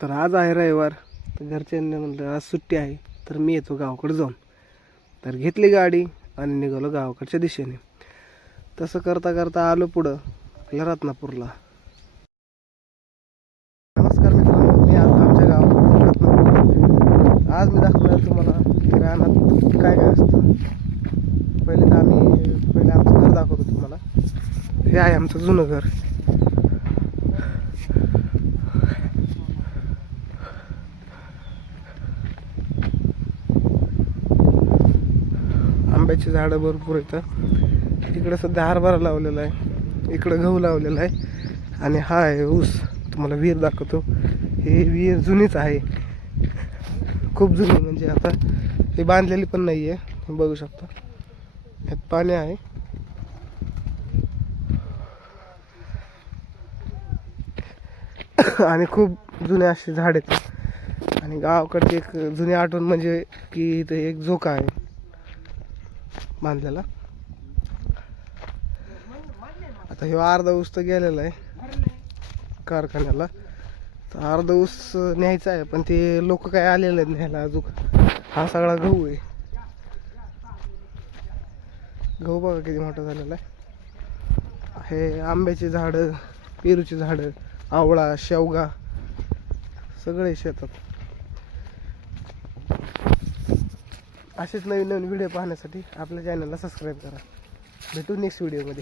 तर आज आहे रविवार, तर घरच्यांनी म्हणलं आज सुट्टी आहे तर मी येतो गावाकडे जाऊन. तर घेतली गाडी आणि निघालो गावाकडच्या दिशेने. तसं करता करता आलो पुढं आपल्या रत्नापूरला. नमस्कार मित्रांनो, मी आज आमच्या गावात रत्नापूर. आज मी दाखवणार तुम्हाला रानात काय काय असतं. पहिले आमचं घर दाखवतो तुम्हाला. हे आहे आमचं जुनं घर. आंब्याची झाडं भरपूर येतं. इकडे सध्या हरभरा लावलेला आहे, इकडं गहू लावलेला आहे आणि हा आहे ऊस. तुम्हाला विहीर दाखवतो. हे विहीर जुनीच आहे, खूप जुनी, म्हणजे आता हे बांधलेली पण नाही आहे. बघू शकता ह्यात पाणी आहे. आणि खूप जुने असे झाड आहेत. आणि गावाकडची एक जुनी आठवण म्हणजे की इथे एक झोका आहे बांधलेला. आता हे अर्धा ऊस तर गेलेला आहे कारखान्याला. तर अर्धा ऊस न्यायचा आहे, पण ते लोक काय आलेले आहेत न्यायला अजून. हा सगळा गहू आहे. गहू बघा किती मोठा झालेला आहे. हे आंब्याची झाडं, पेरूची झाडं, आवळा, शेवगा सगळे शेतात. असेच नवीन नवीन व्हिडिओ पाहण्यासाठी आपल्या चॅनलला सबस्क्राईब करा. भेटू नेक्स्ट व्हिडिओमध्ये.